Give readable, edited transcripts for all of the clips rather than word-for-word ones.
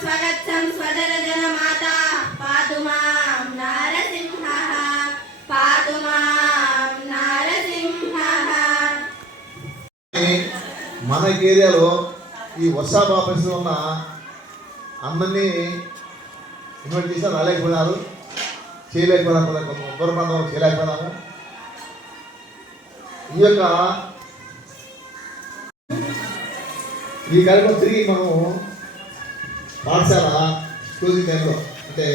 स्वगच्छं स्वदरजनमाता पातु मां नारसिंहः पातु मां नारसिंहः। మన ఏరియాలో ఈ వర్షాభా పరిస్థితులు ఉన్న అందరినీ ఇన్వైట్ చేసి రాలేకపోయినారు, చేయలేకపోయినాము, దూర ప్రాంతంలో చేయలేకపోయినాము. ఈ కార్యక్రమం తిరిగి మనం పాఠశాల క్లోజింగ్ టైంలో అంటే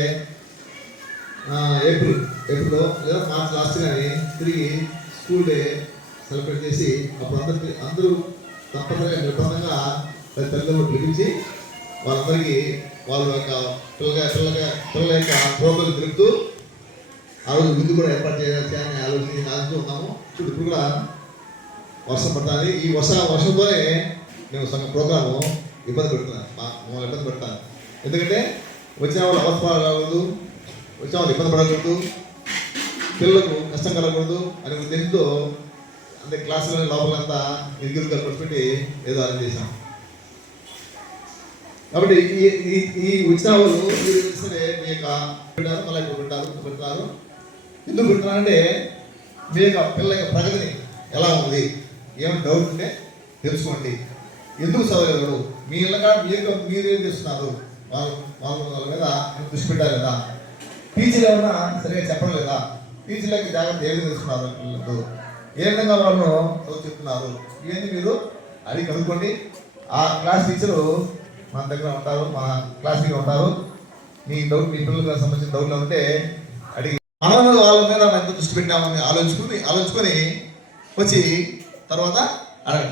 ఏప్రిల్లో లేదా మార్చ్ లాస్ట్ కానీ తిరిగి స్కూల్ డే సెలబ్రేట్ చేసి అప్పుడు అందరూ తప్పనిసరిగా నిర్బంధంగా తల్లిదండ్రులు పిలిపించి వాళ్ళందరికీ వాళ్ళ యొక్క పిల్లల యొక్క ప్రోగ్రాం తిరుగుతూ ఆ రోజు విందు కూడా ఏర్పాటు చేయాలని ఆలోచిస్తూ ఉన్నాము. ఇప్పుడు కూడా వర్షం పడుతుంది. ఈ వర్షంతోనే మేము సగం ప్రోగ్రాము ఇబ్బంది పెడుతున్నాను, మమ్మల్ని ఇబ్బంది పెడతాను. ఎందుకంటే వచ్చిన వాళ్ళు అవస్థ కాకూడదు, వచ్చిన వాళ్ళు ఇబ్బంది పడకూడదు, పిల్లలకు కష్టం కలగకూడదు అనే ఉద్దేశంతో అంటే క్లాసులని లోపలంతా ఇరుగురుగా పెట్టి ఏదో అరేంజ్ చేశాం. కాబట్టి ఈ వచ్చిన వాళ్ళు మీరు సరే మీ యొక్క పెట్టారు, మళ్ళీ ఇప్పుడు పెడుతున్నారు. ఎందుకు పెడుతున్నారంటే మీ యొక్క పిల్లల యొక్క ప్రగతిని ఎలా ఉంది, ఏమైనా డౌట్ ఉంటే తెలుసుకోండి. ఎందుకు చదవగలరు, మీ ఇళ్ళగా మీరేం చేస్తున్నారు, వాళ్ళ మీద దృష్టి పెట్టారు కదా, టీచర్లు ఏమన్నా సరిగా చెప్పడం లేదా, టీచర్లకి జాగ్రత్త ఏమి తెలుస్తున్నారు, పిల్లలకు ఏ విధంగా వాళ్ళు చదువు చెప్తున్నారు, ఇవన్నీ మీరు అడిగి కనుక్కోండి. ఆ క్లాస్ టీచరు మన దగ్గర ఉంటారు, మన క్లాస్కి ఉంటారు. మీ పిల్లలకు సంబంధించిన డౌట్లు ఉంటే అడిగి మనం వాళ్ళ మీద ఎంత దృష్టి పెట్టామని ఆలోచించుకొని వచ్చి తర్వాత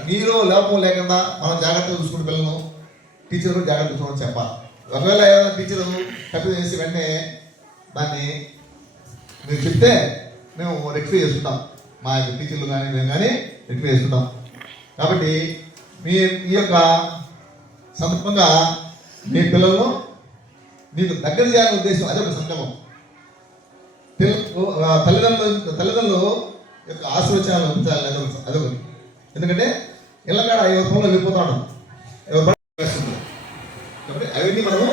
మీలో లోపం లేకుండా మనం జాగ్రత్తగా చూసుకునే పిల్లలను టీచర్ కూడా జాగ్రత్త చూసుకోమని చెప్పాలి. ఒకవేళ ఏదైనా టీచరు తప్పిదం చేసి వెంటనే దాన్ని మీరు చెప్తే మేము రెక్టిఫై చేసుకుంటాం. మా యొక్క టీచర్లు కానీ మేము కానీ రెక్టిఫై చేసుకుంటాం. కాబట్టి మీ యొక్క సందర్భంగా మీ పిల్లలను మీకు దగ్గర చేయాలనే ఉద్దేశం అదే ఒక సంకల్పం. తల్లిదండ్రులు యొక్క ఆశీర్వచనాలు ఉంచాలి అదొకటి. ఎందుకంటే ఇళ్ళకాడ 5 రూపాయలు వెళ్ళిపోతాడు, కాబట్టి అవన్నీ మనము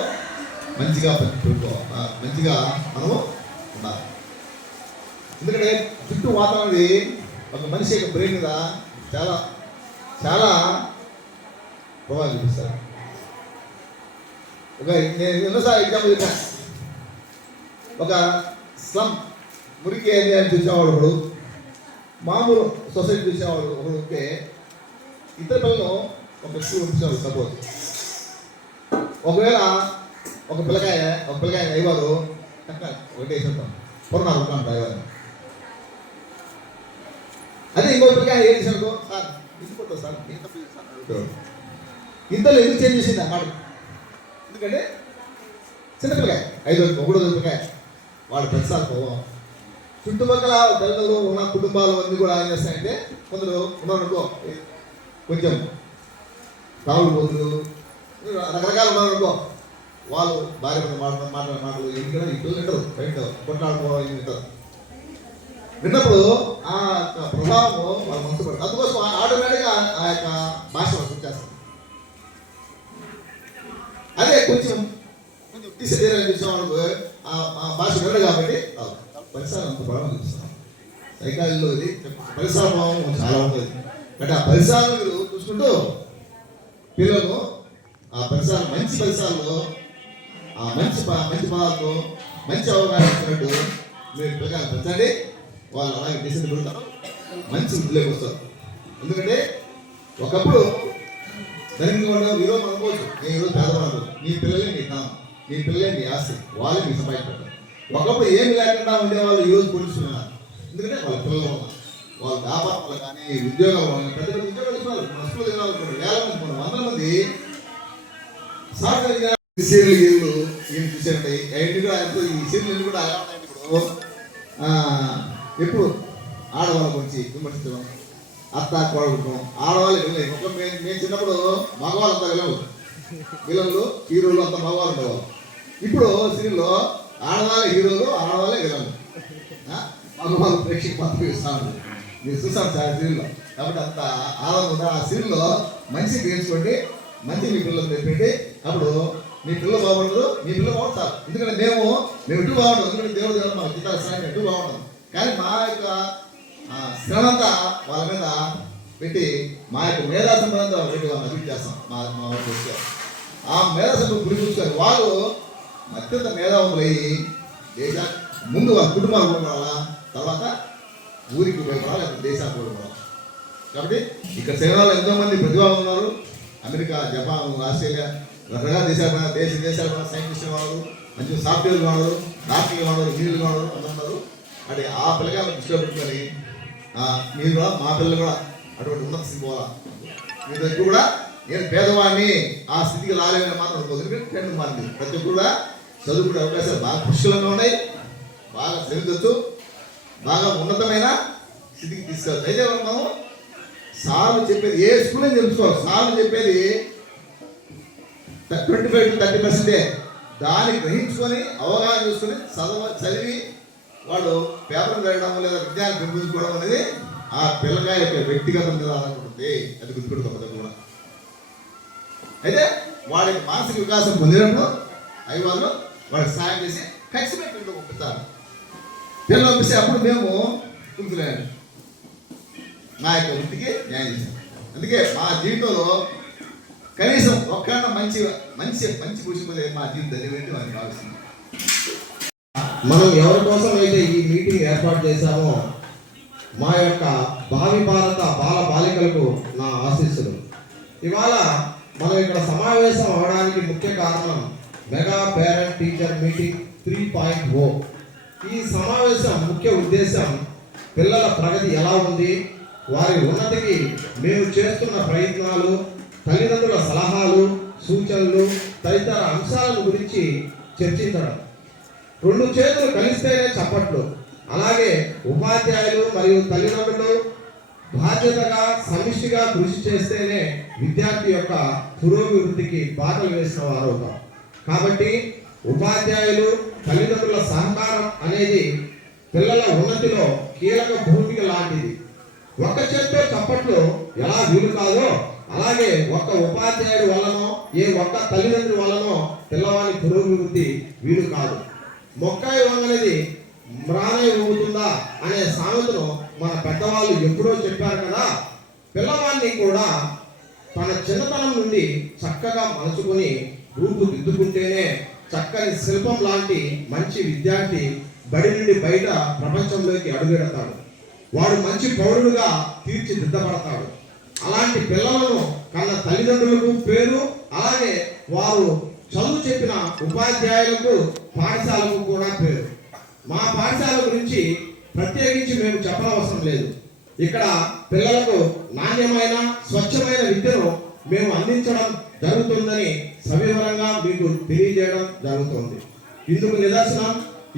మంచిగా మంచిగా మనము ఉండాలి. ఎందుకంటే చుట్టూ వాతావరణం ఒక మనిషి యొక్క బ్రెయిన్ మీద చాలా చాలా ప్రభావం చూపిస్తారు. నేను ఎన్నోసారి ఎగ్జాంపుల్ చెప్పాను. ఒక స్లమ్ మురికి ఏరియాని చూసేవాడు ఒకడు, మామూలు సొసైటీ చూసేవాడు ఒకడు ఉంటే ఇద్దరు పిల్లలు ఒక స్కూల్ పంపించేవాడు. సపోజ్ ఒకవేళ ఒక పిల్లకాయ అయ్యవారు ఒకటి వేసి ఉంటాం పొరనాలు ఉంటాను డ్రైవర్. అదే ఇంకో పిల్లకాయ ఏం చేశానుకో, సార్ తీసుకుంటావు సార్ నేను తప్పు చేస్తాను. ఇద్దరు ఎందుకు చేంజ్ చేసింది అన్నమాట. ఎందుకంటే చిన్న పిల్లకాయ 5 ఒకటో పిల్లకాయ వాడు ప్రతిసారి పోవం. చుట్టుపక్కల పిల్లలు ఉన్న కుటుంబాలు అన్నీ కూడా ఏం చేస్తాయంటే కొందరు ఉన్నారనుకో, కొంచెం తాగుడు పోతులు రకరకాలు ఉన్నారనుకో, వాళ్ళు భార్య మాటలు ఎందుకంటే ఈ పిల్లలు వింటారు, బయట కొట్లాడుకోవడం వింటారు. విన్నప్పుడు ఆ ప్రభావం వాళ్ళు మనసు పడుతుంది. అందుకోసం ఆటోమేటిక్గా ఆ యొక్క భాష వాళ్ళకి వచ్చేస్తుంది. అదే కొంచెం డిసైడ్ చూసేవాళ్ళకు ఆ భాష వినడు కాబట్టి పరిసరాలు అంత ప్రభావం చూపిస్తాం. సైకాలజీలో ఇది పరిసర ప్రభావం చాలా ఉంటుంది. అంటే ఆ పరిసరాలు మీరు చూసుకుంటూ పిల్లలు ఆ పరిసరాలు మంచి పరిసరాల్లో ఆ మంచి పదాలతో మంచి అవగాహన ఇచ్చినట్టు మీరు పిల్లగా పెంచండి. వాళ్ళు అలాగే డిసైడ్ పెడతారు, మంచి వృద్ధిలోకి వస్తారు. ఎందుకంటే ఒకప్పుడు దానికి వాళ్ళు ఈరోజు అనుకోవచ్చు, నేను ఈరోజు పేదవాళ్ళు, మీ పిల్లలే మీ తాను, మీ పిల్లలే మీ ఆస్తి, వాళ్ళే మీ సంపాదించారు. ఒకప్పుడు ఏమి లేకుండా ఉండేవాళ్ళు ఈరోజు పొడుస్తున్నారు. ఎందుకంటే వాళ్ళ పిల్లలు ఉన్నారు, వాళ్ళ వ్యాపారాలు కానీ ఉద్యోగాలు కానీ పెద్ద పెద్ద ఉద్యోగాలు ఇస్తున్నారు. స్కూల్ వేల మంది 100 మంది సాఫ్ట్వేర్ సీరియల్ ఏం చూసారంటే ఈ సీరియల్ కూడా ఎలా ఉన్నాయంటే ఇప్పుడు ఎప్పుడు ఆడవాళ్ళ గురించి విమర్శించడం, అత్త కోడగొట్టడం, ఆడవాళ్ళు వినలేదు. ఒక మేము చిన్నప్పుడు మగవాళ్ళంతా విలన్లు హీరోలు అంతా మగవాళ్ళు ఉండేవాళ్ళు. ఇప్పుడు సీరియల్లో ఆడవాళ్ళే హీరోలు, ఆడవాళ్ళే విలన్లు, మగవాళ్ళు ప్రేక్షక పాత్ర ఇస్తాను. మీరు చూసాను సార్ సీరియల్లో. కాబట్టి అంత ఆనందం ఉంది ఆ సీరియల్లో. మంచి తెలుసుకోండి, మంచి మీ పిల్లలు చెప్పండి. అప్పుడు మీ పిల్లలు బాగుండదు, మీ పిల్లలు బాగుంటారు. ఎందుకంటే మేము ఎటు బాగుండదు, ఎందుకంటే దేవుడు మాకు జితాలు సాయం ఎటు బాగుండదు. కానీ మా యొక్క శ్రమంతా వాళ్ళ మీద పెట్టి మా యొక్క మేధా సంబంధంతో పెట్టి వాళ్ళని అభివృద్ధి చేస్తాం. మా వాళ్ళు వచ్చారు ఆ మేధా సంబంధం గురి చూసుకొని వాళ్ళు అత్యంత మేధావులయ్యి ముందు వాళ్ళ కుటుంబాలు కూడా తర్వాత ఊరికి ఉపయోగపడాలి, లేకపోతే దేశానికి ఉపయోగపడాలి. కాబట్టి ఇక్కడ చైనాలో ఎంతోమంది ప్రతిభావంతులు ఉన్నారు. అమెరికా, జపాన్, ఆస్ట్రేలియా రకరకాల దేశాల సైంటిస్టులు వాడు, మంచి సాఫ్ట్వేర్ వాడు, డాక్టర్లు వాడు, ఇంజనీర్లు వాడు అందరు. అంటే ఆ పిల్లగాలను దృష్టిలో పెట్టుకొని మీరు కూడా మా పిల్లలు కూడా అటువంటి ఉన్నత స్థితి పోవాలా. మీ దగ్గర కూడా నేను పేదవాడిని ఆ స్థితికి రాలేని మాత్రం ట్రెండ్ మారింది. ప్రతి ఒక్కరు కూడా చదువుకునే అవకాశాలు బాగా పుష్కలంగా ఉన్నాయి, బాగా శ్రమించవచ్చు, బాగా ఉన్నతమైన స్థితికి తీసుకెళ్ళచ్చు. అయితే మనం సార్లు చెప్పేది ఏ స్కూల్ అని తెలుసుకోవాలి. సార్లు చెప్పేది 25 to 30% దాన్ని గ్రహించుకొని అవగాహన చేసుకొని చదివి వాడు పేపర్ చదవడం లేదా విజ్ఞానం పెంపొందించుకోవడం అనేది ఆ పిల్లగా యొక్క వ్యక్తిగత మీద ఆధారపడుతుంది. అది గుర్తుపెట్టుకోవద్దు కూడా. అయితే వాడికి మానసిక వికాసం పొందినప్పుడు అవి వాళ్ళు వాడికి సాయం చేసి ఖచ్చితంగా పిల్లలు పంపిస్తారు. పిల్లలు పంపిస్తే అప్పుడు మేము కూర్చులేము నా యొక్క వృత్తికి న్యాయం చేశాం. అందుకే మా జీవితంలో కనీసం ఒక్కడన్నా మంచి మంచి మంచి కూర్చుపోతే మా జీవితం ధన్యమైంది అని భావిస్తున్నాం. మనం ఎవరి కోసం అయితే ఈ మీటింగ్ ఏర్పాటు చేశామో మా యొక్క భావి భారత బాల బాలికలకు నా ఆశీస్సులు. ఇవాళ మనం ఇక్కడ సమావేశం అవడానికి ముఖ్య కారణం మెగా పేరెంట్ టీచర్ మీటింగ్ 3.0. ఈ సమావేశం ముఖ్య ఉద్దేశం పిల్లల ప్రగతి ఎలా ఉంది, వారి ఉన్నతికి మేము చేస్తున్న ప్రయత్నాలు, తల్లిదండ్రుల సలహాలు, సూచనలు తదితర అంశాలను గురించి చర్చించడం. 2 చేతులు కలిస్తేనే చప్పట్లు. అలాగే ఉపాధ్యాయులు మరియు తల్లిదండ్రులు బాధ్యతగా సమిష్టిగా కృషి చేస్తేనే విద్యార్థి యొక్క పురోభివృద్ధికి బాటలు వేసిన వారు అవుతాం. కాబట్టి ఉపాధ్యాయులు తల్లిదండ్రుల సహకారం అనేది పిల్లల ఉన్నతిలో కీలక భూమిక లాంటిది. ఒక్క చేతితో చప్పట్లు ఎలా వీలు కాదో అలాగే ఒక్క ఉపాధ్యాయుడి వల్లనో ఒక్క తల్లిదండ్రుల వల్లనో పిల్లవాడి పురోభివృద్ధి వీలు కాదు. మొక్కాయి వంగనేది మ్రానై ఊగుతుందా అనే సామెతను మన పెద్దవాళ్ళు ఎప్పుడో చెప్పారు కదా. పిల్లవాడిని కూడా తన చిన్నతనం నుండి చక్కగా మలుచుకొని రూపుదిద్దుకుంటేనే చక్కని శిల్పం లాంటి మంచి విద్యార్థి బడి నుండి బయట ప్రపంచంలోకి అడుగెడతాడు. వాడు మంచి పౌరుడుగా తీర్చిదిద్దబడతాడు. అలాంటి పిల్లలను కన్న తల్లిదండ్రులకు పేరు, అలాగే వారు చదువు చెప్పిన ఉపాధ్యాయులకు పాఠశాలకు కూడా పేరు. మా పాఠశాల గురించి ప్రత్యేకించి మేము చెప్పనవసరం లేదు. ఇక్కడ పిల్లలకు నాణ్యమైన స్వచ్ఛమైన విద్యను మేము అందించడం జరుగుతుందని సవివరంగా మీకు తెలియజేయడం జరుగుతుంది. ఇందుకు నిదర్శనం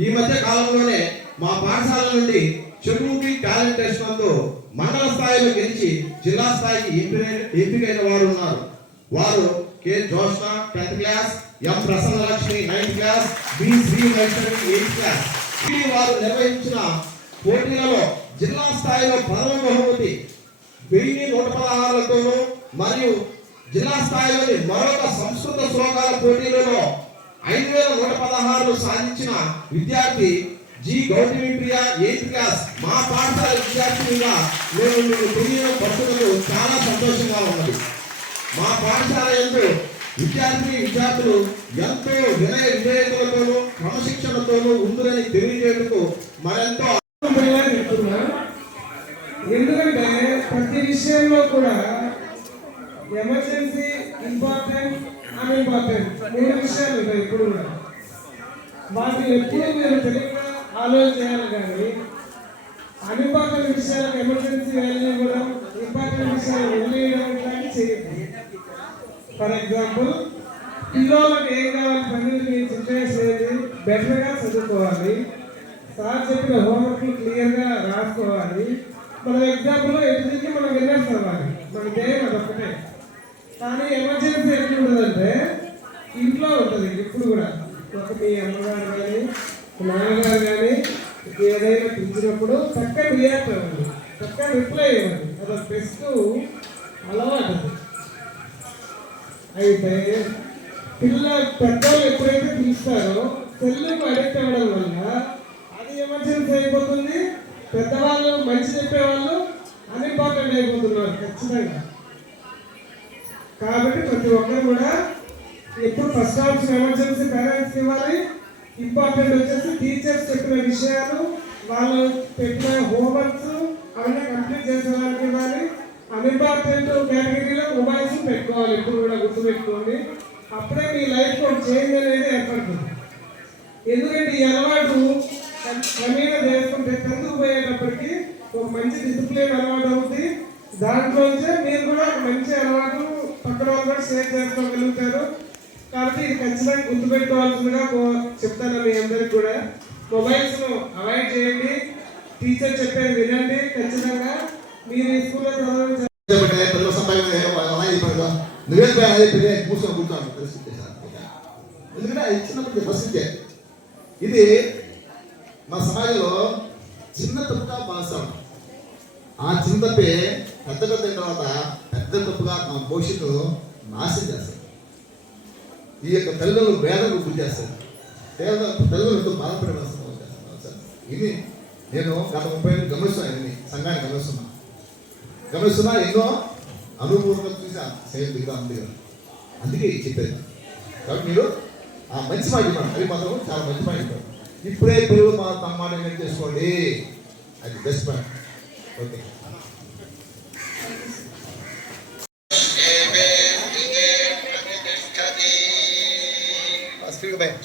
ఈ మధ్య కాలంలోనే మా పాఠశాల నుండి చెరువుకి టాలెంట్ టెస్ట్ నందు మండల స్థాయిలో గెలిచి జిల్లా స్థాయికి ఎంపికైన వారు ఉన్నారు. వారు K Joshna 10th class, M Prasannalakshmi 9th class, B Srivaishnavi 8th class. వారు నిర్వహించిన పోటీలలో జిల్లా స్థాయిలో ప్రథమ బహుమతి 1116లతోనూ మరియు జిల్లా స్థాయిలోని మరొక సంస్కృత శ్లోకాల పోటీలలో 5116 సాధించిన విద్యార్థి జి గౌతమి ప్రియ 8th క్లాస్ మా పాఠశాల విద్యార్థినిగా మేము మీకు తెలియపరచుటకు చాలా సంతోషంగా ఉన్నది. మా పాఠశాల యందు విద్యార్థులు ఎంతో వినయ విధేయతలతోనూ క్రమశిక్షణతోనూ ఉందని తెలియజేయటకు మరెంతో ఎందుకంటే ప్రతి విషయంలో కూడా ఎమర్జెన్సీ, ఇంపార్టెంట్, అన్ఇంపార్టెంట్ 3 విషయాలు ఉంటాయి. ఇప్పుడు కూడా వాటిని ఎప్పుడు మీరు తెలియక ఆలోచన చేయాలి. కానీ అన్ఇంపార్టెంట్ విషయాలకు ఎమర్జెన్సీ వాల్యూ ఇవ్వడం, ఇంపార్టెంట్ విషయాలు వదిలేయడం ఇట్లాంటివి చేయదు. ఫర్ ఎగ్జాంపుల్, పిల్లలకి ఏం కావాలి పనులు మీరు సిచ్యువేషన్ బెటర్గా చదువుకోవాలి, సార్ చెప్పిన హోంవర్క్లు క్లియర్గా రాసుకోవాలి. మన ఎగ్జాంపుల్ ఎటు మనం విన్నర్స్ అవ్వాలి. మన ధ్యేయం అదొక్కటే. కానీ ఎమర్జెన్సీ ఎట్లా ఉంటుందంటే ఇంట్లో ఉంటుంది. ఇప్పుడు కూడా ఒక మీ అమ్మగారు కానీ నాన్నగారు కానీ ఏదైనా పిలిచినప్పుడు చక్కగా రియాక్ట్ అవ్వండి, చక్కగా రిప్లై ఇవ్వండి. అదొక బెస్ట్ అలవాటు. అయితే పెద్దవాళ్ళు ఎప్పుడైతే పిలుస్తారో సెల్లుకు అడిక్ట్ అవ్వడం వల్ల అది ఎమర్జెన్సీ అయిపోతుంది. పెద్దవాళ్ళు మంచి చెప్పేవాళ్ళు అన్ఇంపార్టెంట్ అయిపోతున్నారు ఖచ్చితంగా. కాబట్టి ప్రతి ఒక్కరు కూడా ఎప్పుడు ఫస్ట్ ఆప్షన్ ఎమర్జెన్సీ పేరెంట్స్కి ఇవ్వాలి. ఇంపార్టెంట్ వచ్చేసి టీచర్స్ చెప్పిన విషయాలు, వాళ్ళు పెట్టిన హోంవర్క్స్ అవన్నీ కంప్లీట్ చేసే వాళ్ళకి ఇవ్వాలి. అన్ఇంపార్టెంట్ కేటగిరీలో మొబైల్స్ పెట్టుకోవాలి. ఎప్పుడు కూడా గుర్తుపెట్టుకోండి. అప్పుడే మీ లైఫ్ చేంజ్ అనేది ఏర్పడుతుంది. ఎందుకంటే ఈ అలవాటు క్రమేణా చేసుకుంటే 10th పోయేటప్పటికి ఒక మంచి డిసిప్లిన్ అలవాటు అవుతుంది. దాంట్లోంచే మీరు కూడా ఒక మంచి అలవాటు పక్కన వాళ్ళు కూడా షేర్ చేసుకోగలుగుతారు. కాబట్టి ఇది ఖచ్చితంగా గుర్తుపెట్టుకోవాల్సిందిగా చెప్తాను మీ అందరికి కూడా. మొబైల్స్ ను అవాయిడ్ చేయండి. టీచర్ చెప్పేది వినండి. ఖచ్చితంగా మీరు ఈ స్కూల్లో చదవాలి. ఎందుకంటే అది చిన్నప్పటి పరిస్థితి. ఇది మా సమాజంలో చిన్న తప్పుగా భావిస్తాం. ఆ చిన్న తప్పే పెద్ద తర్వాత పెద్ద తప్పుగా మా భవిష్యత్తు నాశనం చేస్తారు. ఈ యొక్క తల్లిదండ్రులు వేదనకు గురి చేస్తారు. తల్లిదండ్రులతో బాధపడే ఇది నేను గత 30 ఏళ్ళు గమనిస్తున్నాను. ఇవన్నీ సంఘాన్ని గమనిస్తున్నా ఎన్నో అనుభూతులు చూసాను. సేమ్ దిగా అందుకే చెప్పేది. కాబట్టి మీరు ఆ మంచి మాట చెప్పాను. అది మాత్రం చాలా మంచి మాట చెప్పాను. ఇప్పుడే పిల్లలు మా తమ మాట ఏం చేసుకోండి. అది best point. Okay.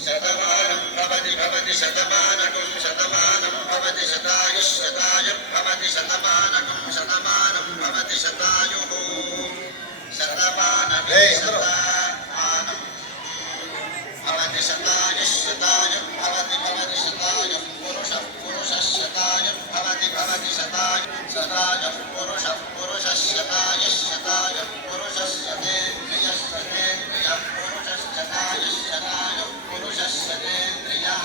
Shatamanam Bhavati భవతి శతమానకం శతమానం భవతి శతాయుః శతాయుః భవతి శతమానకం శతమానం భవతి శతాయుః శతమానం భవతి శతాయుః శతాయుః భవతి భవతి శతాయుః పురుషః పురుషः శతాయుః భవతి భవతి శతాయుః శతాయుః పురుషః పురుషः శతాయుః శతాయుః పురుషः శతేంద్రియః శతేంద్రియః పురుషः శతాయుః శతాయుః పురుషः శతేంద్రియః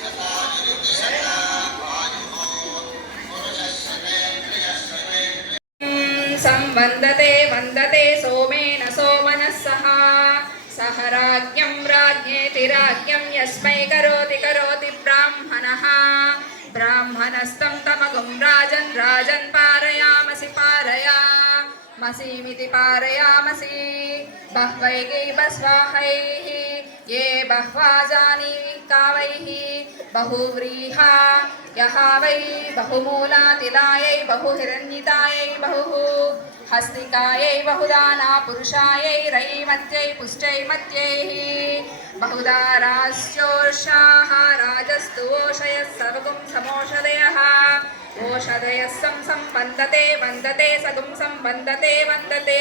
శతాయురితి శతాయుః పురుషः శతేంద్రియః శతేంద్రియః సంవందతే వందతే సోమేన సోమనః సహ రాజ్ఞం రాజ్ఞేతి రాజ్ఞం యస్మై కరోతి కరోతి బ్రాహ్మణః బ్రాహ్మణస్తం తమగుం రాజన్ రాజన్ పారయామసి పారయామసీమితి పారయామసి బహ్వైః బస్వాహైః ये बह्वा जानी कावैः बहुव्रीहा यः वै बहुमूलातिलायै बहुहिरण्यितायै बहुः हस्तिकायै बहुदाना पुरुषायै रैमत्यै पुष्ट्यै मत्यैः बहुदाराश्चोषाः राजस्तु ओषयः सर्वगुं समोषधयः ओषधयः संवन्दते वन्दते सगुं संवन्दते वन्दते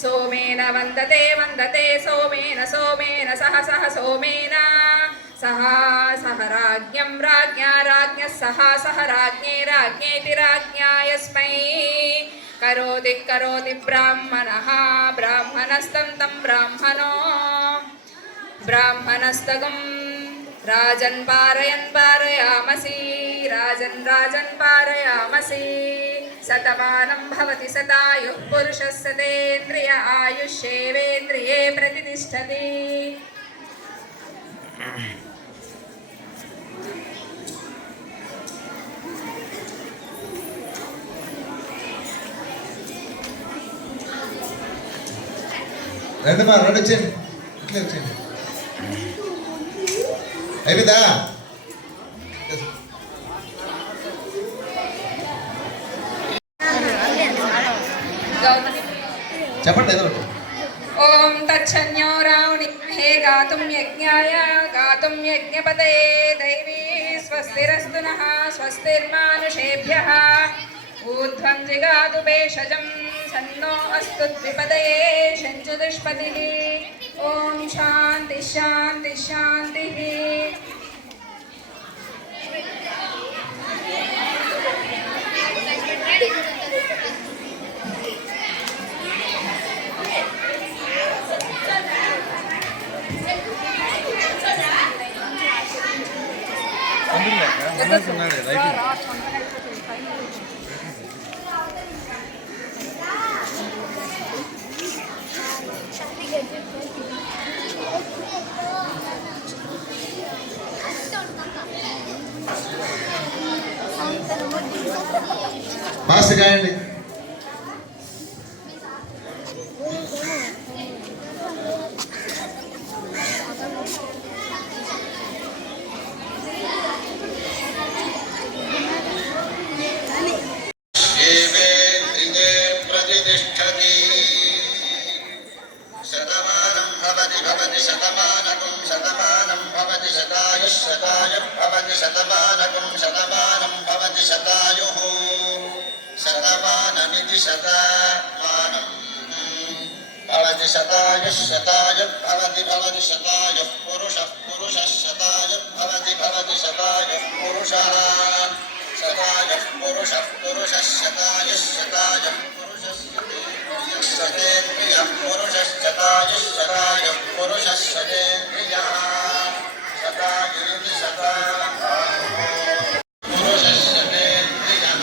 सोमेन वन्दते वन्दते सोमेन सोमेन सह सह सोमेन सह सह राज्ञं राज्ञा राज्ञः सह राज्ञे राज्ञेति राज्ञा यस्मै करोति करोति ब्राह्मणः ब्राह्मणस्तं तं ब्राह्मणो ब्राह्मणस्तगं राजन् पारयामसि राजन् पारयामसि शतमानं भवति शतायुः पुरुषः शतेन्द्रिय आयुष्येवेन्द्रिये प्रतिष्ठति రెండు వచ్చేయండి. ఇట్లే వచ్చేయండి. అయిపోయిందా? చెప్పండి ఏదో ఒకటి. ఓం తచ్చన్యో రావణిమహే గాతుం యజ్ఞాయ గాతుం యజ్ఞపతయే దైవీ స్వస్తిరస్తు నః స్వస్తిర్మానుషేభ్యః ఊర్ధ్వం జిగాతు భేషజం సన్నో అస్తు ద్విపదయే శంచుదుష్పతిః ఓం శాంతి శాంతి శాంతిః. ఫాస్ట్ కాయండి. देवेन्द्रिये प्रतिष्ठति शतमानं भवति शतमानकं शतमानं भवति शतायुः शतायुः भवति शतमानकं शतमानं भवति शतायुः शतमानमिति शतमानं भवति शतायुः शतायुः भवति शतायुः पुरुषः शतायुः भवति शतायुः पुरुषः शतायुः पुरुषः शतायुः शतेन्द्रियः पुरुषः शतायुः पुरुषः शतेन्द्रियः शतायुरिति पुरुषः शतेन्द्रियः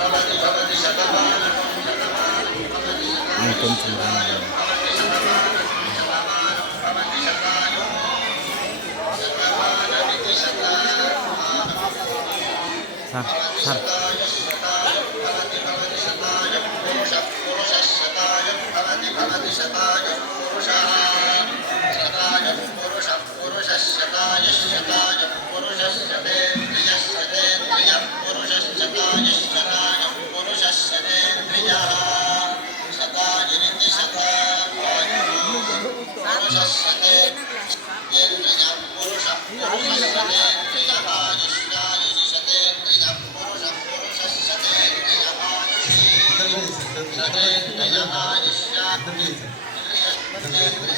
भवति शतमानं కొంచెం సార్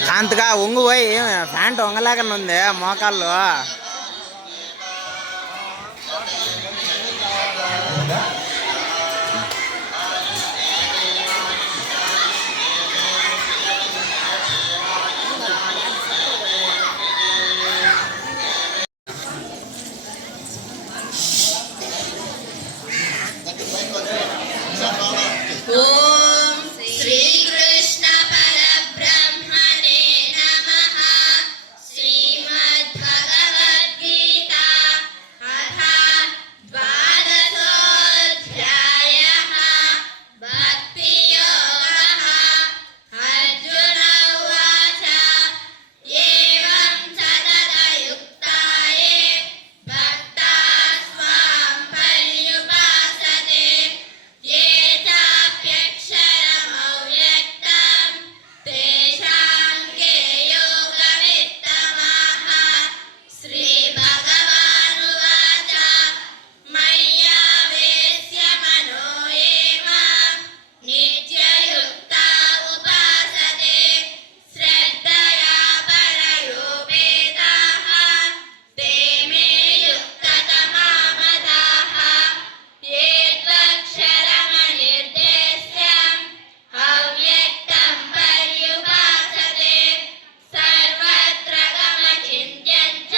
కాంతగా ఒంగు పోయి ప్యాంట్ వంగలేకనే ఉంది మోకాళ్ళు. ఓం శ్రీకృష్ణ పరబ్రహ్మణే నమః. శ్రీమద్భగవద్గీత అథ ద్వాదశోऽధ్యాయः. భక్తియోగः. అర్జున ఉవాచ ఏవం సతతయుక్తాయే భక్తాः స్వాం పర్యుపాసతే ये चाप्यक्षरमव्यक्तं तेषां के योगवित्तमाः. श्रीभगवानुवाच मय्यावेश्य मनो ये मां नित्ययुक्ता उपासते श्रद्धया परयोपेताः ते मे युक्ततमा मताः. ये त्वक्षरमनिर्देश्यम् अव्यक्तं पर्युपासते सर्वत्र गमचिन्त्यं च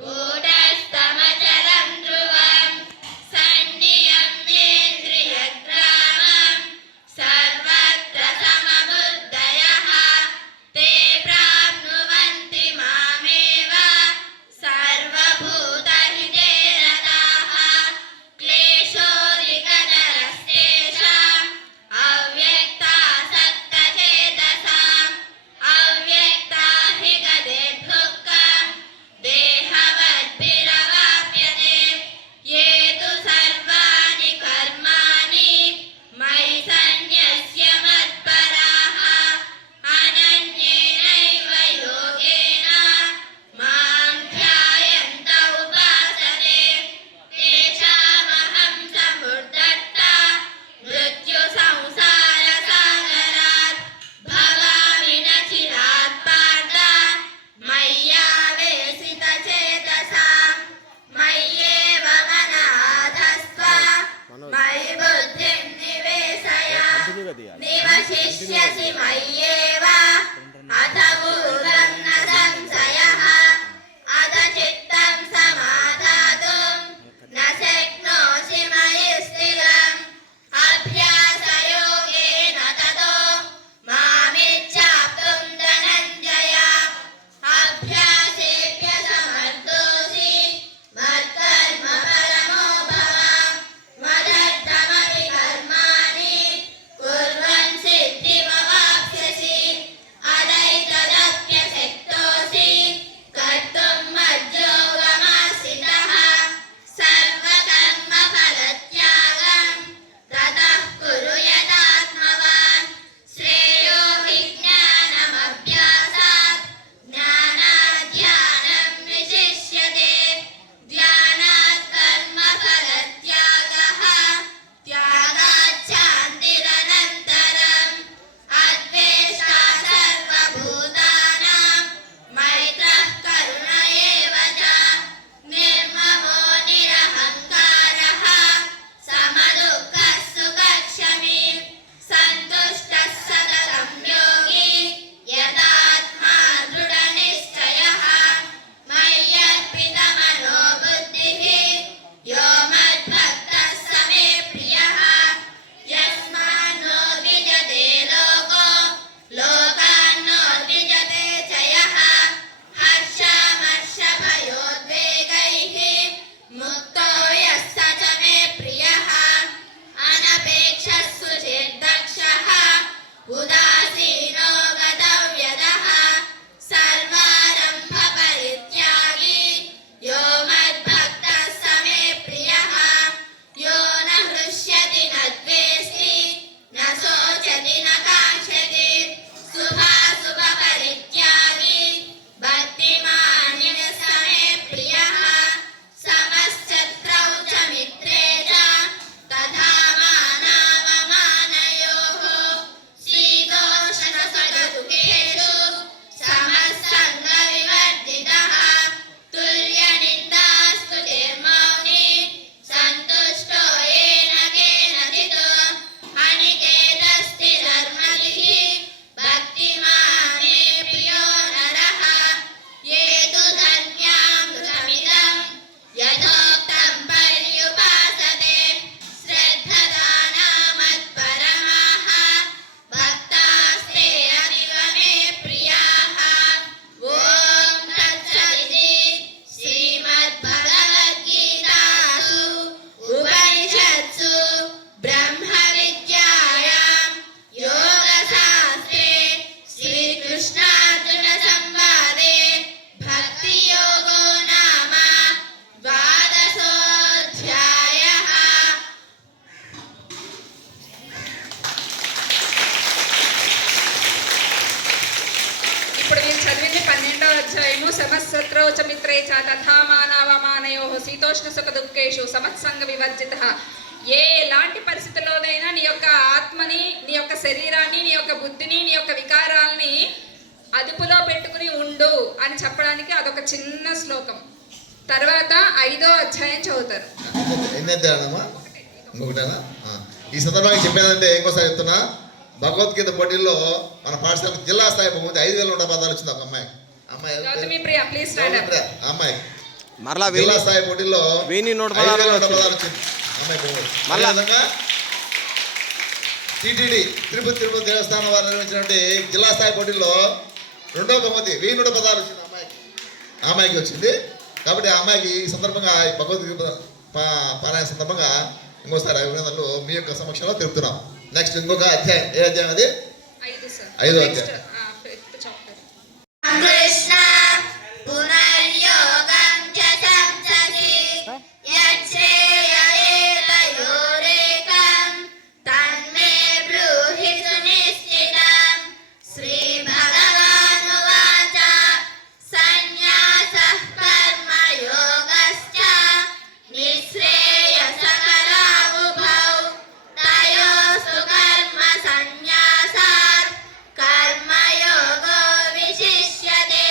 कूटस्थमचलं ध्रुवं सन्नियम्येन्द्रियग्रामं सर्वत्र समबुद्धयः ते प्राप्नुवन्ति मामेव सर्वभूतहिते रताः. क्लेशोऽधिकतरस्तेषाम् अव्यक्तासक्तचेतसाम् अव्यक्ता हि गतिर्दुःखम् देहवद्भिरवाप्यते. ये तु सर्वाणि कर्माणि मयि सन्न्यस्य मत्पराः अनन्येनैव योगेन मां ध्यायन्त उपासते तेषामहं समुद्धर्ता मृत्युसंसारसागरात् भवामि न चिरात् पार्थ मय्यावेशितचेतसाम् मय्येव मनःधस्त्व मयि बुद्धिं निवेशय निवशिष्यसि मय्येव अथ पूर्वं न संशयः. अथ चित्तं समाधातुं न शक्नोषि मयि स्थिरम् अभ्यासयोगेन ततो मामिच्छाप्तुं धनञ्जय. अभ्यासेभ्य समर्थेभ्यः సమశత్రౌ చ మిత్రే చ తథా మానవమానయోః శీతోష్ణ సుఖ దుఃఖేషు సమత్సంగ వివర్జితః. ఎలాంటి పరిస్థితుల్లోనైనా నీ యొక్క ఆత్మని, నీ యొక్క శరీరాన్ని, నీ యొక్క బుద్ధిని, నీ యొక్క వికారాల్ని అదుపులో పెట్టుకుని ఉండు అని చెప్పడానికి అదొక చిన్న శ్లోకం. తర్వాత 5వ అధ్యాయం చదువుతారు. ఎన్ని అధ్యాయమా? ఇంకొకటేనా? ఈ సందర్భంగా చెప్పేదంటే ఇంకోసారి చెప్తున్నా, భగవద్గీత పోటీల్లో మన పాఠశాలకు జిల్లా స్థాయి బహుమతి 5,100 పదాలు వచ్చింది ఒక అమ్మాయి. గౌతమి ప్రియ ప్లీజ్ స్టాండ్ అప్. అమ్మాయి మరలా జిల్లా స్థాయి పోటీల్లో 1,100 పదాలు వచ్చింది అమ్మాయి బహుమతి. మళ్ళీ విధంగా టీటీడీ తిరుపతి దేవస్థానం వారు నిర్వహించినటువంటి జిల్లా స్థాయి పోటీల్లో 2వ బహుమతి 1,100 పదాలు వచ్చింది అమ్మాయికి వచ్చింది. కాబట్టి ఆ అమ్మాయికి ఈ సందర్భంగా భగవద్గీత పారాయణ సందర్భంగా ఇంకోసారి అభినందనలు మీ యొక్క సమక్షంలో తెలుపుతున్నాం. నెక్స్ట్ ఇంకొక అధ్యాయం. ఏ అధ్యాయం అది? 5వ అధ్యాయం. కృష్ణ పునర్యోగం చ సంససి యచ్ఛేయయేతయోరేకం తన్మే బ్రూహి సునిశ్చితం. శ్రీ భగవానువాచ సన్యాసః కర్మయోగశ్చ నిశ్రేయసకరావుభౌ తయోస్తు కర్మ సన్యాసాత్ కర్మయోగో విశిష్యతే.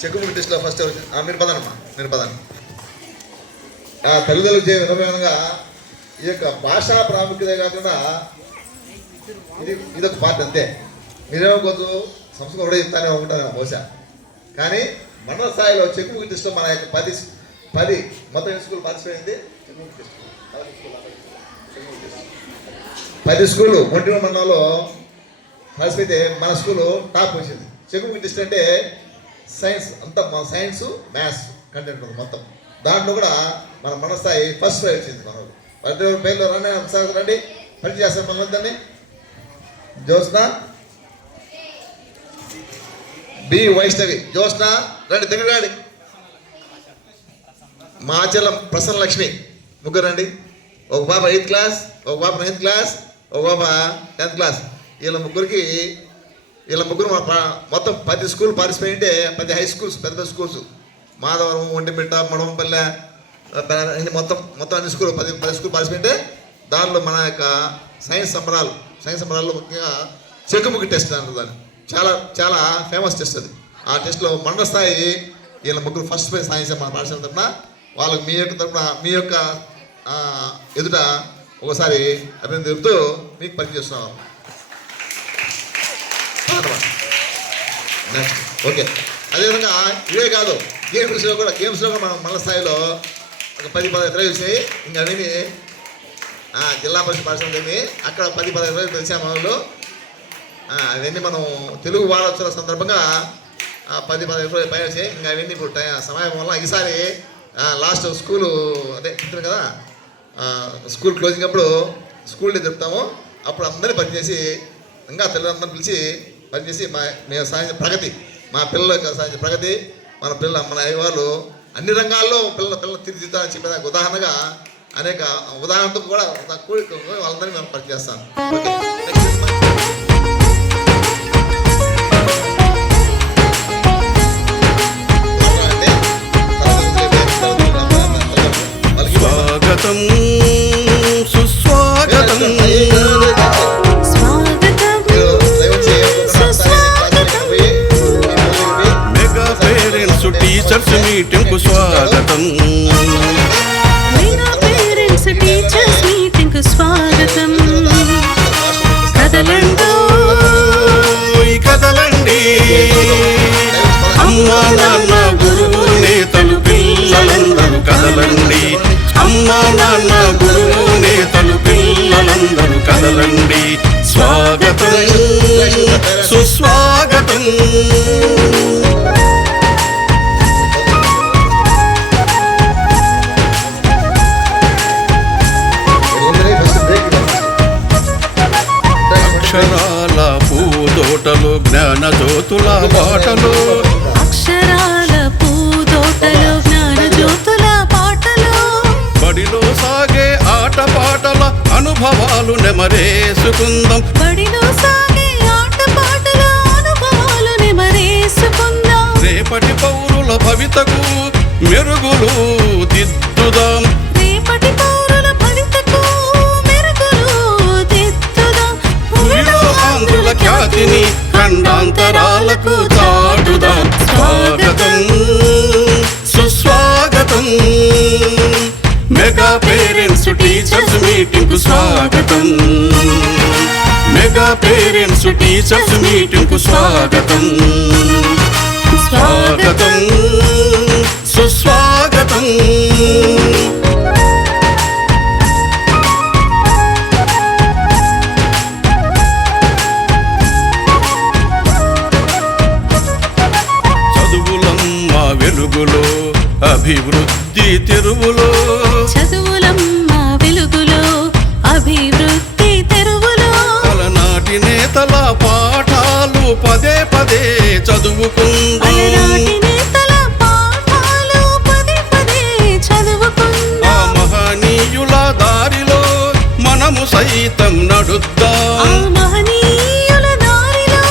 చెక్కుబుక్ టెస్ట్లో ఫస్ట్ మీరు పదనమ్మా, మీరు పదండి. తల్లిదండ్రులు విధంగా ఈ యొక్క భాషా ప్రాముఖ్యత కాకుండా ఇదొక పార్ట్ అంతే. మీరేమనుకోవచ్చు సంస్కృతం కూడా చెప్తానే ఉంటాను బహుశా, కానీ మండల స్థాయిలో చెక్కుబుక్ టెస్ట్లో మన యొక్క 10 మొత్తం స్కూల్ పార్టిసిపేట్ అయింది. చెక్కుబుక్ టెస్ట్ 10 స్కూళ్ళు ఒంటిలో మండలంలో పార్టిసిపేట్ అయితే మన స్కూలు టాప్ వచ్చింది. చెక్కుబుక్ టెస్ట్ అంటే సైన్స్ అంతా, మన సైన్స్ మ్యాథ్స్ కంటెంట్ ఉంది మొత్తం. దాంట్లో కూడా మన మండల స్థాయి ఫస్ట్ ప్రైజ్ వచ్చింది. మన వాళ్ళు పేర్లు రండి, ఒకసారి రండి, పరిచయం చేస్తారు మన వద్దని. జ్యోత్స్న, బి వైష్ణవి, జ్యోత్స్న రండి, దగ్గర రండి. మాచలం ప్రసన్న లక్ష్మి, ముగ్గురు రండి. ఒక పాప 8th క్లాస్, ఒక పాప 9th క్లాస్, ఒక పాప 10th క్లాస్. వీళ్ళ ముగ్గురు మొత్తం 10 స్కూల్ పార్టిసిపేట్ అంటే 10 హై స్కూల్స్, పెద్ద స్కూల్స్, మాధవరం, ఒంటిమిట్ట, మడవంపల్లె, మొత్తం అన్ని స్కూల్ 10 స్కూల్ పార్టిసిపేట్. దానిలో మన యొక్క సైన్స్ సంబరాల్లో ముఖ్యంగా చెక్కుబుక్ టెస్ట్ అంటారు దాన్ని. చాలా చాలా ఫేమస్ టెస్ట్ అది. ఆ టెస్ట్లో మండల స్థాయి వీళ్ళ ముగ్గురు ఫస్ట్ ప్రైజ్ సాధించారు మన పాఠశాల తరఫున. వాళ్ళకి మీ యొక్క తరఫున మీ యొక్క ఎదుట ఒకసారి అభినందన చెబుతూ మీకు పరిచయం చేస్తున్నాం. Next okay. అదేవిధంగా ఇవే కాదు, గేమ్స్లో కూడా మనం మండల స్థాయిలో ఒక 10-15 ప్రైజ్ వచ్చాయి. ఇంకా అవన్నీ జిల్లా పరిషత్ పాఠశాల అక్కడ 10-15 ప్రైజ్ తెలిసాము వాళ్ళు. అవన్నీ మనం తెలుగు వారోత్సవాల సందర్భంగా 10-15 ప్రైజ్ వచ్చాయి. ఇంకా అవన్నీ ఇప్పుడు సమయం వల్ల ఈసారి లాస్ట్ స్కూలు అదే చెప్తాను కదా, స్కూల్ క్లోజింగ్ అప్పుడు స్కూల్ డే జరుపుతాము. అప్పుడు అందరినీ పనిచేసి ఇంకా తల్లిదండ్రులను పిలిచి పనిచేసి మేము సాధించిన ప్రగతి, మా పిల్లలకు సాధించిన ప్రగతి, మన అయ్యవాళ్ళు అన్ని రంగాల్లో పిల్లలు తీర్చిదిద్దాలని చెప్పేదానికి ఉదాహరణగా అనేక ఉదాహరణతో కూడా వాళ్ళందరినీ మేము పనిచేస్తాం. ఓకే, స్వాగతం సుస్వాగతం మెగా పేరెంట్స్ టీచర్స్ మీటింగ్ కు స్వాగతం. మెగా పేరెంట్స్ టీచర్స్ మీటింగ్ కు స్వాగతం. కదలండి అమ్మా నాన్న గురువు నేతలు పిల్లలందరూ కదలండి. అమ్మా నాన్న గురువు నేతలు పిల్లలందరూ కదలండి. స్వాగతం సుస్వాగతం. అక్షరాల పూదోటలు జ్ఞాన జ్యోతుల బాటలు. అక్షరాల పూదోటలు జ్ఞాన జ్యోతుల పాటలు. బడిలో సాగే ఆట పాటల అనుభవాలు నెమరేసుకుందాం. బడిలో సాగే ఆట పాటల అనుభవాలు నెమరేసుకుందాం. రేపటి పౌరుల భవితకు మెరుగులు దిద్దుదాం. రేపటి పౌరుల భవితకు మెరుగులు దిద్దుదాం. భూమిలో ఆంధ్రుల ఖ్యాతిని ఖండాంతరాలకు చాటుదాం. స్వాగతం సుస్వాగతం. మెగా పేరెంట్స్ టీచర్స్ మీటింగ్ కు స్వాగతం. మెగా పేరెంట్స్ టీచర్స్ మీటింగ్ కు స్వాగతం. స్వాగతం సుస్వాగతం. చదువులమ్మ వెలుగులో అభివృద్ధి తెరువులో. చదువులమ్మ వెలుగులో అభివృద్ధి తెరువులో. అలనాటి నేతల పాఠాలు పదే పదే చదువుకుందాం. అలనాటి నేతల పాఠాలు పదే పదే చదువుకుందాం. ఆ మహనీయుల దారిలో మనము సైతం నడుద్దాం. ఆ మహనీయుల దారిలో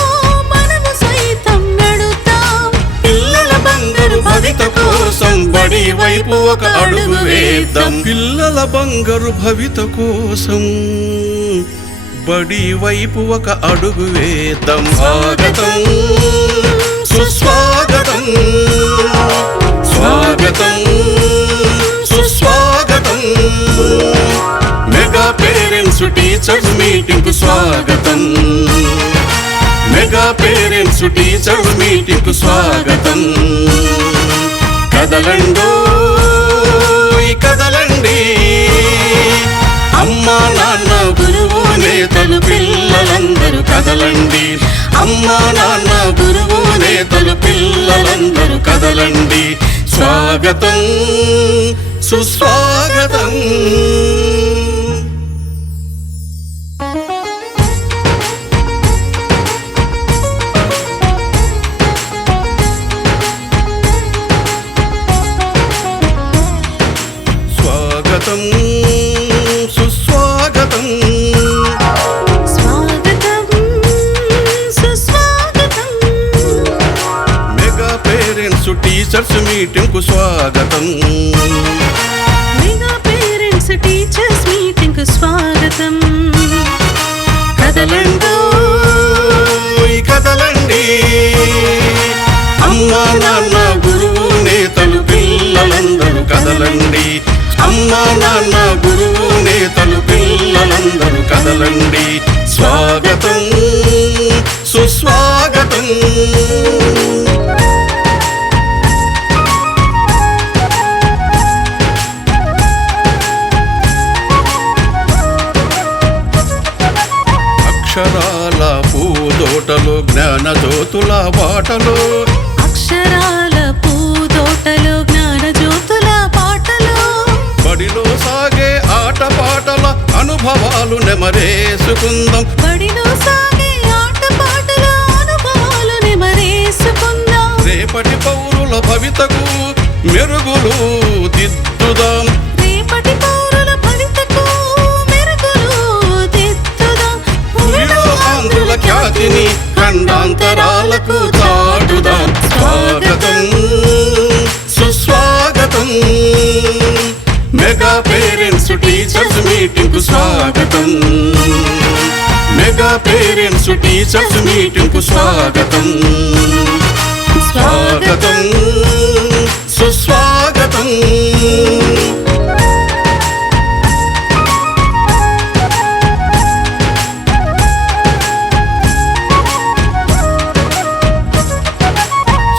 మనము సైతం నడుద్దాం. పిల్లల బంగారు భవిత కోసం బడి వైపు ఒక అడుగు వేద్దాం. పిల్లల బంగారు భవిత కోసం బడి వైపు ఒక అడుగు వేద్దాం. స్వాగతం సుస్వాగతం స్వాగతం సుస్వాగతం మెగా పేరెంట్స్ టీచర్స్ మీటింగ్ కు స్వాగతం మెగా పేరెంట్స్ టీచర్స్ మీటింగ్ కు స్వాగతం కదలండో కదలండి అమ్మా నాన్న గురువు నేతలు పిల్లలందరూ కదలండి అమ్మా నాన్న గురువు నేతలు పిల్లలందరూ కదలండి స్వాగతం సుస్వాగతం స్వాగతం సుస్వాగతం స్వాగతం సుస్వాగతం మెగా పేరెంట్స్ టీచర్స్ మీటింగ్ కు స్వాగతం మెగా పేరెంట్స్ టీచర్స్ మీటింగ్ కు స్వాగతం కదలండో కదలండి అమ్మా నాన్న గురువు నేతలు పిల్లలందరూ కదలండి అమ్మా నాన్న గురువు నేతలు పిల్లలందరూ కదలండి స్వాగతం సుస్వాగతం అక్షరాల పూదోటలో జ్ఞాన జ్యోతుల బాటలో అక్షరాల పూదోటలో జ్ఞాన జ్యోతుల పాటలో బడిలో సాగే ఆటపాటల అనుభవాలు నెమరేసుకుందాం బడిలో సాగే ఆటపాటల అనుభవాలు నెమరేసుకుందాం రేపటి పౌరుల భవితకు మెరుగులు దిద్దుదాం రేపటి పౌరుల భవితకు మెరుగులు దిద్దుదాం భూమిలో ఆంధ్రుల ఖ్యాతిని ఖండాంతరాలకు చాటుదాం స్వాగతం సుస్వాగతం మెగా పేరెంట్స్ టీచర్స్ మీటింగ్ కు స్వాగతం మెగా పేరెంట్స్ టీచర్స్ మీటింగ్ కు స్వాగతం స్వాగతం సుస్వాగతం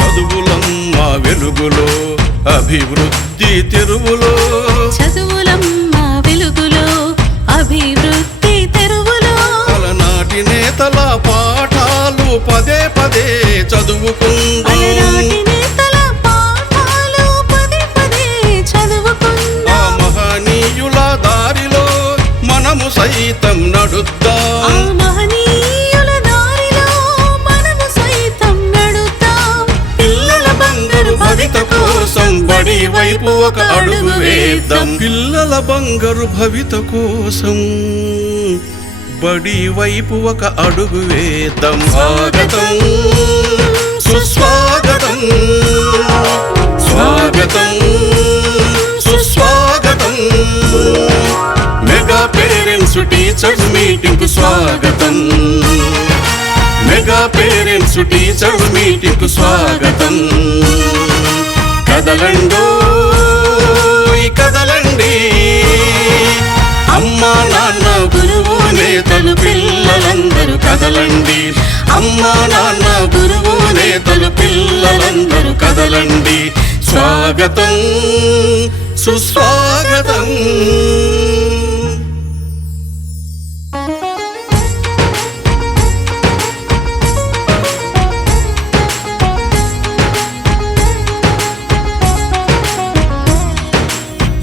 చదువులమ్మ వెలుగులో అభివృద్ధి తెరువులో చదువులమ్మ వెలుగులో అభివృద్ధి తెరువులో అలనాటి నేతల పాఠాలు పదే పదే చదువుకుందాం అలనాటి నేతల పాఠాలు పదే పదే చదువుకుందాం ఆ మహనీయుల దారిలో మనము సైతం నడుద్దాం ఆ మహనీయుల దారిలో మనము సైతం నడుద్దాం పిల్లల బంగారు భవిత కోసం బడి వైపు ఒక అడుగు వేద్దాం పిల్లల బంగారు భవిత కోసం బడి వైపు ఒక అడుగు వేద్దాం స్వాగతం సుస్వాగతం స్వాగతం సుస్వాగతం మెగా పేరెంట్స్ టీచర్స్ మీటింగ్ కు స్వాగతం మెగా పేరెంట్స్ టీచర్స్ మీటింగ్ కు స్వాగతం కదలండో కదలండి అమ్మా నాన్న గురువు నేతలు పిల్లలందరూ కదలండి అమ్మా నాన్న గురువు నేతలు పిల్లలందరూ కదలండి స్వాగతం సుస్వాగతం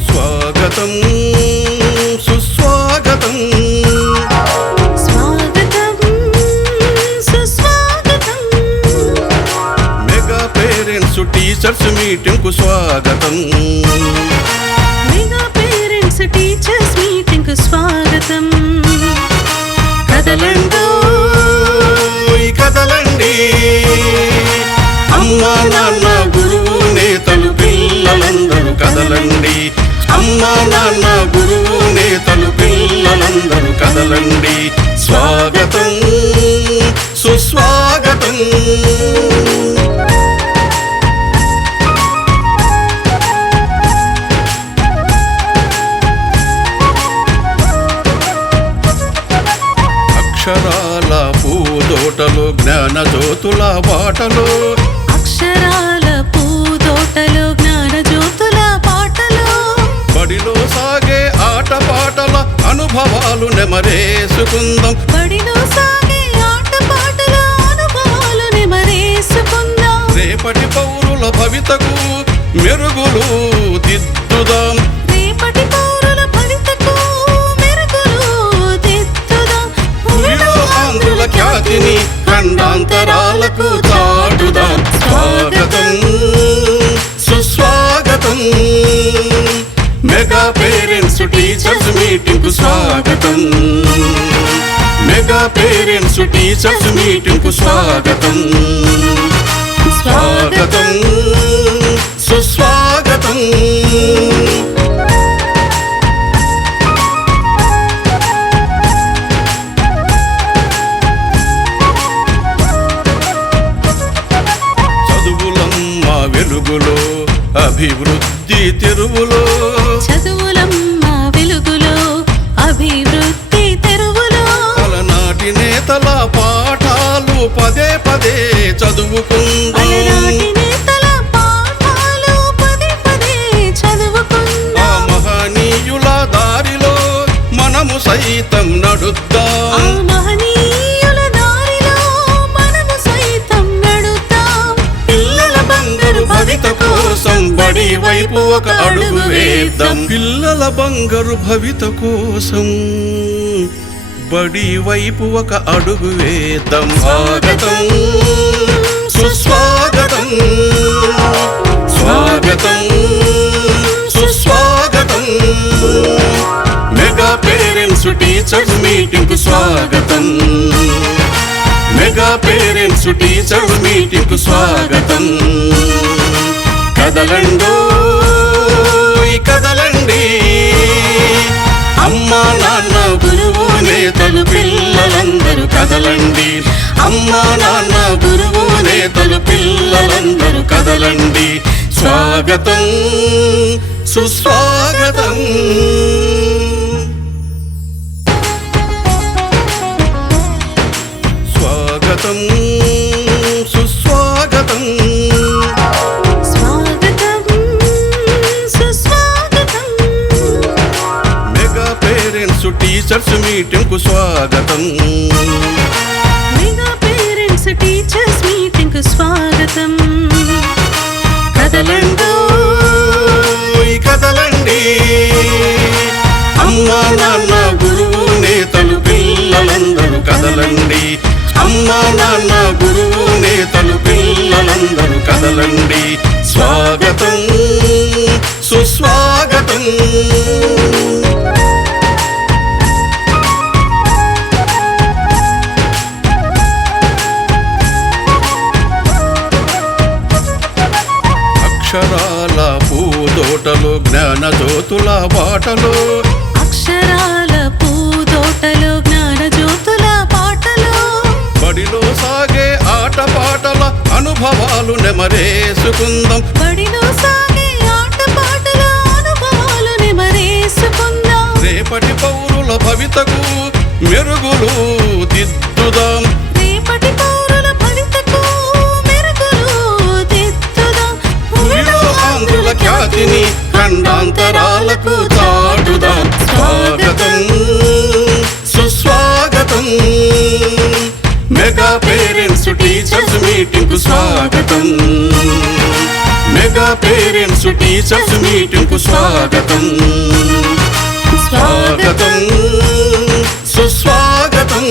స్వాగతం సుస్వాగతం స్వాగతం సుస్వాగతం మెగా పేరెంట్స్ టీచర్స్ మీటింగ్ కు స్వాగతం మెగా పేరెంట్స్ టీచర్స్ మీటింగ్ కు స్వాగతం కదలండో కదలండి అమ్మా నాన్న గురువు నేతలు పిల్లలందరూ కదలండి అమ్మా నాన్న గురువు నేతలు పిల్లలందరూ కదలండి స్వాగతం సుస్వాగతం అక్షరాల పూదోటలో జ్ఞాన జ్యోతుల బాటలో అక్షరాల పూదోటలో జ్ఞాన జ్యోతుల పాటలో బడిలో సాగే ఆట పాటల అనుభవాలు నెమరేసుకుందాం. బడిలో సాగే ఆట పాటల అనుభవాలు నెమరేసుకుందాం. రేపటి పౌరుల భవితకు మెరుగులు దిద్దుదాం. రేపటి పౌరుల భవితకు మెరుగులు దిద్దుదాం. భూమిలో ఆంధ్రుల ఖ్యాతిని ఖండాంతరాలకు చాటుదాం. స్వాగతం సుస్వాగతం మెగా పేరెంట్స్ టీచర్స్ మీటింగ్ కు స్వాగతం. మెగా పేరెంట్స్ టీచర్స్ మీటింగ్ కు స్వాగతం. స్వాగతం సుస్వాగతం. చదువులమ్మ వెలుగులో అభివృద్ధి తెరువులో చదువులమ్మ వెలుగులో అభివృద్ధి తెరువులో అలనాటి నేతల పాఠాలు పదే పదే చదువుకుందాం. అలనాటి నేతల పాఠాలు పదే పదే చదువుకుందాం. ఆ మహనీయుల దారిలో మనము సైతం నడుద్దాం. ఆ మహనీయుల దారిలో మనము సైతం నడుద్దాం. పిల్లల బంగారు భవిత కోసం బడి వైపు ఒక అడుగు వేద్దాం. పిల్లల బంగారు భవిత కోసం బడి వైపు ఒక అడుగు వేద్దాం. స్వాగతం సుస్వాగతం. స్వాగతం సుస్వాగతం మెగా పేరెంట్స్ టీచర్స్ మీటింగ్ కు స్వాగతం. మెగా పేరెంట్స్ టీచర్స్ మీటింగ్ కు స్వాగతం. కదలండోయ్ కదలండి అమ్మా నాన్న గురువు నేతలు పిల్లలందరూ కదలండి. అమ్మా నాన్న గురువు నేతలు పిల్లలందరూ కదలండి. స్వాగతం సుస్వాగతం. స్వాగతం సుస్వాగతం. స్వాగతం సుస్వాగతం మెగా పేరెంట్స్ టీచర్స్ మీటింగ్ కు స్వాగతం. మెగా పేరెంట్స్ టీచర్స్ మీటింగ్ కు స్వాగతం. కదలండోయ్ కదలండి అమ్మా నాన్న గురువు నేతలు పిల్లలందరూ కదలండి. అమ్మా నాన్న గురువు నేతలు పిల్లలందరూ కదలండి. స్వాగతం సుస్వాగతం. అక్షరాల పూదోటలో జ్ఞాన జ్యోతుల బాటలో అక్షరాల పూదోటలో జ్ఞాన జ్యోతుల పాటలో బడిలో సాగే ఆట పాటల అనుభవాలు నెమరేసుకుందాం. బడిలో సాగే ఆట పాటల అనుభవాలు నెమరేసుకుందాం. రేపటి పౌరుల భవితకు మెరుగులు దిద్దుదాం. రేపటి పౌరుల భవితకు మెరుగులు దిద్దుదాం. భూమిలో ఆంధ్రుల ఖ్యాతిని ఖండాంతరాలకు చాటుదాం. స్వాగతం సుస్వాగతం మెగా పేరెంట్స్ టీచర్స్ మీటింగ్ కు స్వాగతం. మెగా పేరెంట్స్ టీచర్స్ మీటింగ్ కు స్వాగతం. స్వాగతం సుస్వాగతం.